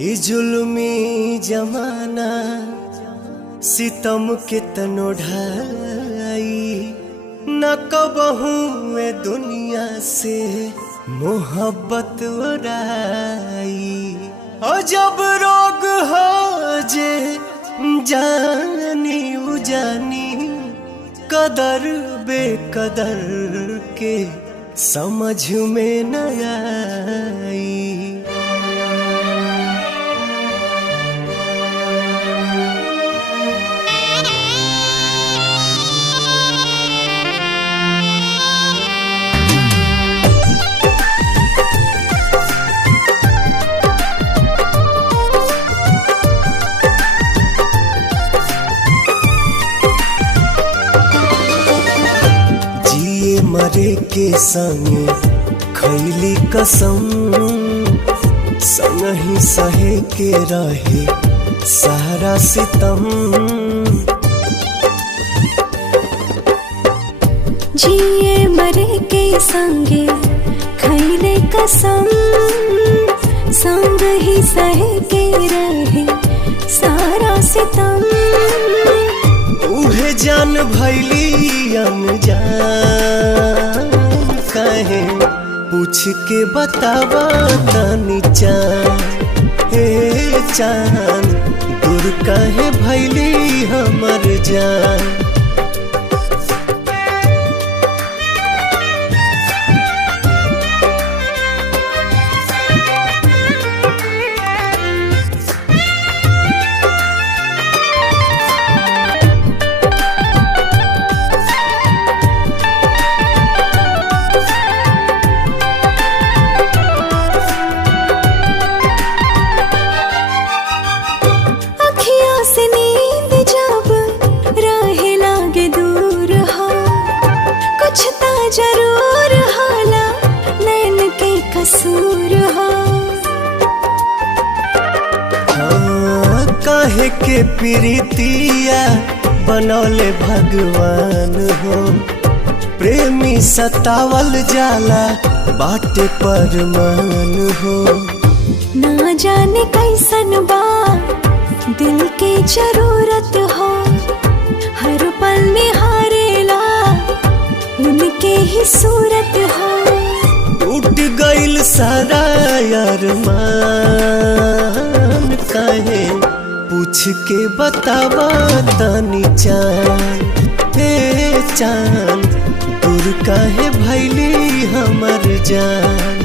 ई जुल्मी जमाना सितम के तनो ढाई न कबहू ए दुनिया से मोहब्बत उड़ाई। और जब रोग हो जे जानी उजानी कदर बेकदर के समझ में न आई। मरे के संगे खैली कसम संगही सहे के रहे सारा सितम। जिए मरे के संगे खैले कसम संग ही सहे के रहे सारा सितम। उहे जान भैली अनजान कहे पूछ के बतावा तनी चान। हे चान दूर कहे भैली हमर जान। जरूर हाला नैन के कसूर हो। हाँ, काहे के प्रीतिया बनौले भगवान हो। प्रेमी सतावल जाला बाटे परमान हो। ना जाने कैसन बा दिल के जरूरत हो। हर पल निहारेला उनके ही सूरत हो। टूट गइल सारा अरमान काहे पूछ के बतावा तनी चान। हे चान दूर काहे भैली हमर जान।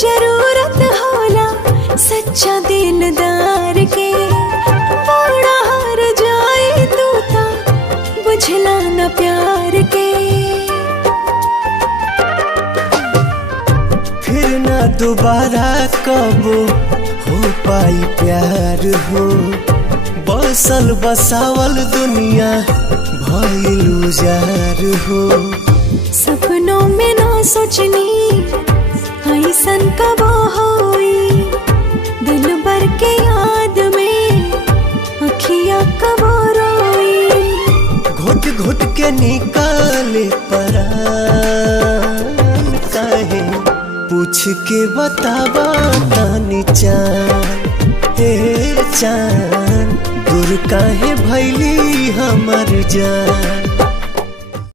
जरूरत होला सच्चा दिलदार के। बड़ा हार जाए तू ता बुझला न प्यार के। फिर ना दोबारा कब हो पाई प्यार हो। बसल बसावल दुनिया भइल उजार हो। सपनों में ना सोचनी ऐसन कब होई दिल भर के याद में अखियाँ कब रोई। घुट घुट के निकाले परान काहे पूछ के बतावा तनी चान। हे चान दूर काहे भैली हमर जान।